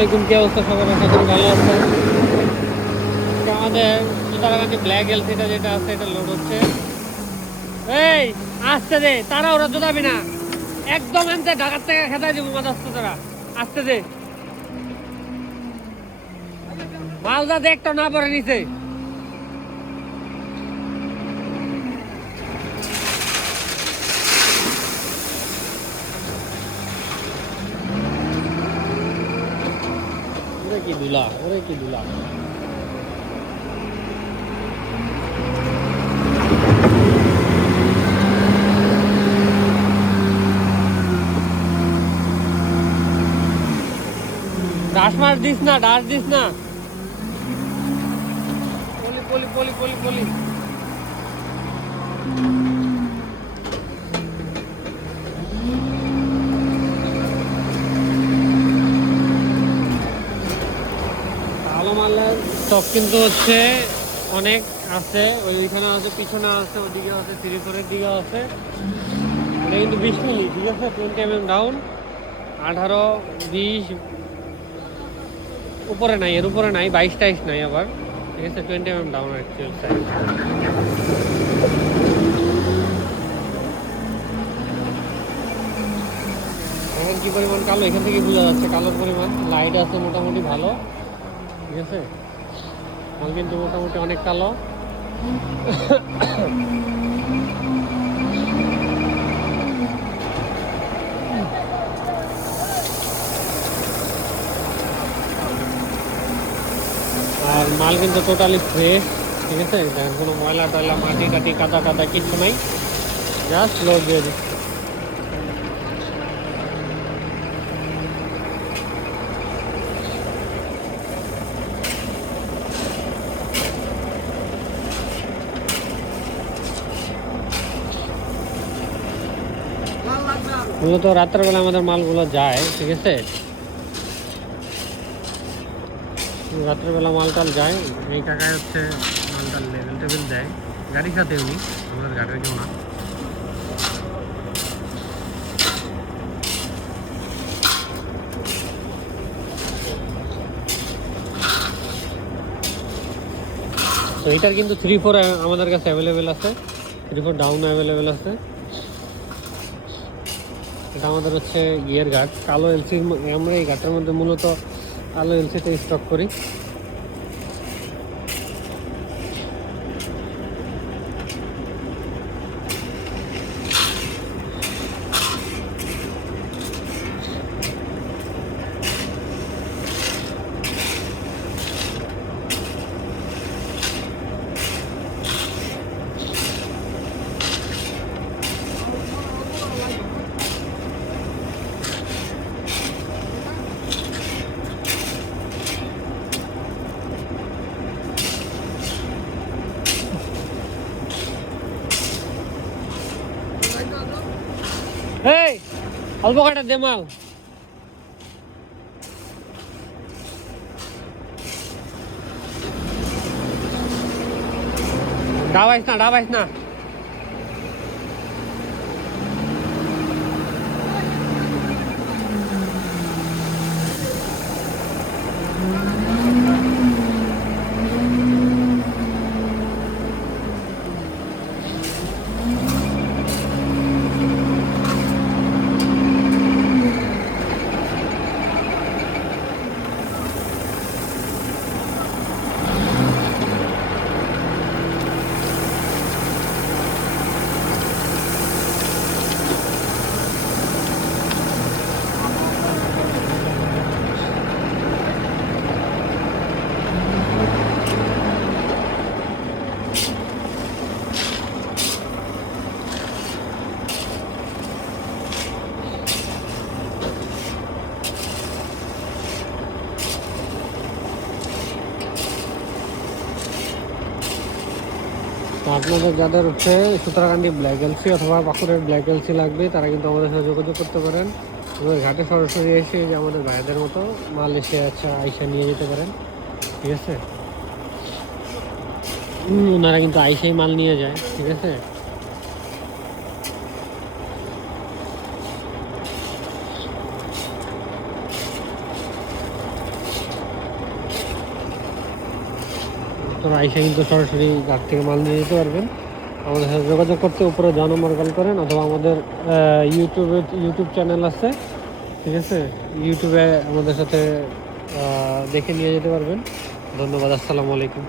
আসসালামাইকুম কি অবস্থা? সবার আশা ভালো আছে। আমাদের ব্ল্যাক এলসিটা যেটা আছে, এটা লোড হচ্ছে। এই, আসতে দে তারা ওরা জোদাবি না। একদম এনতে ঢাকার থেকে খেতায় দিব মাদাস্ত তারা। আসতে দে। মালদা দেখটা না পরে নিচে ওরে কি দুলা ওরে কি দুলা ডাস মার দিস না ডাস দিস না। পলি পলি পলি পলি পলি কালো মালের স্টক কিন্তু হচ্ছে অনেক আছে ওইখানে আছে, পিছনে আছে ওইদিকে আছে থ্রি ফোরের দিকে আছে। এটা কিন্তু বিশ মিলি, ঠিক আছে? টোয়েন্টি এম এম ডাউন আঠারো, বিশ, উপরে নাই, এর উপরে নাই, বাইশ টাইশ নাই আবার। ঠিক আছে? Twenty M M down actual size কি পরিমাণ কালো? এখান থেকে বোঝা যাচ্ছে কালোর পরিমাণ। লাইট আছে মোটামুটি ভালো। ঠিক আছে? মাল কিন্তু মোটামুটি অনেক কালো। আর মাল কিন্তু টোটালি ফ্রেশ ঠিক আছে? কোনো ময়লা টয়লা, মাটি টাটি, কাদা টাদা কিছু নাই। জাস্ট লোড দিয়ে দিচ্ছে মূলত রাত্রেবেলা আমাদের মালগুলো যায়, ঠিক আছে? রাত্রেবেলা মালটাল যায়, এই কাকায় হচ্ছে মালটাল লেভেল টেবিল দেয়। গাড়ির সাথে উনি, আমাদের গাড়ির কেউ না তো এটার কিন্তু থ্রি ফোর আমাদের কাছে অ্যাভেলেবেল আছে। থ্রি ফোর ডাউন অ্যাভেলেবেল আছে। এটা আমাদের হচ্ছে গিয়ার গার্ড কালো এলসির আমরা এই গাড়টার মধ্যে মূলত কালো এলসিতে স্টক করি এই অল্প কটা দে মাল। ডাবাইস না ডাবাইস না। আপনাদের যাদের হচ্ছে সুতরাকান্দি ব্ল্যাক এলসি অথবা বাঁকুড়ের ব্ল্যাক এলসি লাগবে, তারা কিন্তু আমাদের সাথে যোগাযোগ করতে পারেন। এবং ঘাটে সরাসরি এসে যে আমাদের ভাইদের মতো মাল এসে আচ্ছা আইসা নিয়ে যেতে পারেন। ঠিক আছে? ওনারা কিন্তু আইসাই মাল নিয়ে যায়, ঠিক আছে? আপনারা আইসা কিন্তু সরাসরি ঘাট থেকে মাল নিয়ে যেতে পারবেন। আমাদের সাথে যোগাযোগ করতে উপরে জ নম্বর কল করেন অথবা আমাদের ইউটিউবে ইউটিউব চ্যানেল আছে, ঠিক আছে? ইউটিউবে আমাদের সাথে দেখে নিয়ে যেতে পারবেন। ধন্যবাদ, আসসালামু আলাইকুম।